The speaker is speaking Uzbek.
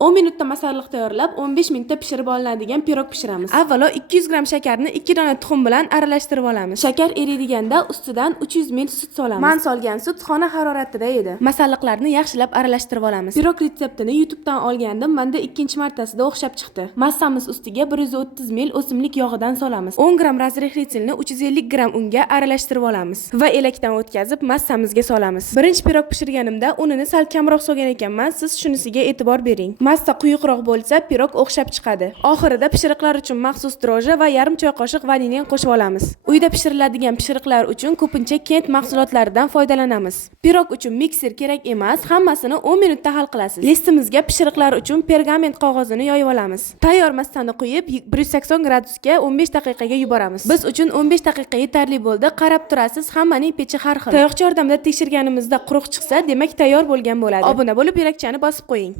10 minutda masalliq tayyorlab, 15 minutda pishirib olinadigan pirog pishiramiz. Avvalo 200 gram shakarni 2 dona tuxum bilan aralashtirib olamiz. Shakar eridiganda ustidan 300 ml sut solamiz. Men solgan sut xona haroratida edi. Masalliqlarni yaxshilab aralashtirib olamiz. Pirog retseptini YouTube'dan olgandim. Menda ikkinchi martasida o'xshab chiqdi. Massamiz ustiga 130 ml o'simlik yog'idan solamiz. 10 gram razrexlitsilni 350 gram unga aralashtirib olamiz va elakdan o'tkazib massamizga solamiz. Birinchi pirog pishirganimda unini sal kamroq solgan ekanman. Siz shunisiga e'tibor bering. Massa quyuqroq bo'lsa, pirog o'xshab chiqadi. Oxirida pishiriqlar uchun maxsus droji va yarim choy qoshiq vanilin qo'shib olamiz. Uyda pishiriladigan pishiriqlar uchun ko'pincha Kent mahsulotlaridan foydalanamiz. Pirog uchun mikser kerak emas, hammasini 10 minutda hal qilasiz. Listimizga pishiriqlar uchun pergament qog'ozini yoyib olamiz. Tayyor massani quyib 180 gradusga 15 daqiqaga yuboramiz. Biz uchun 15 daqiqa yetarli bo'ldi. Qarab turasiz, hammaning pechi har xil. Tayoqcha yordamida tekshirganimizda quruq chiqsa, demak tayyor bo'lgan bo'ladi. Obuna bo'lib, yo'lakchani bosib qo'ying.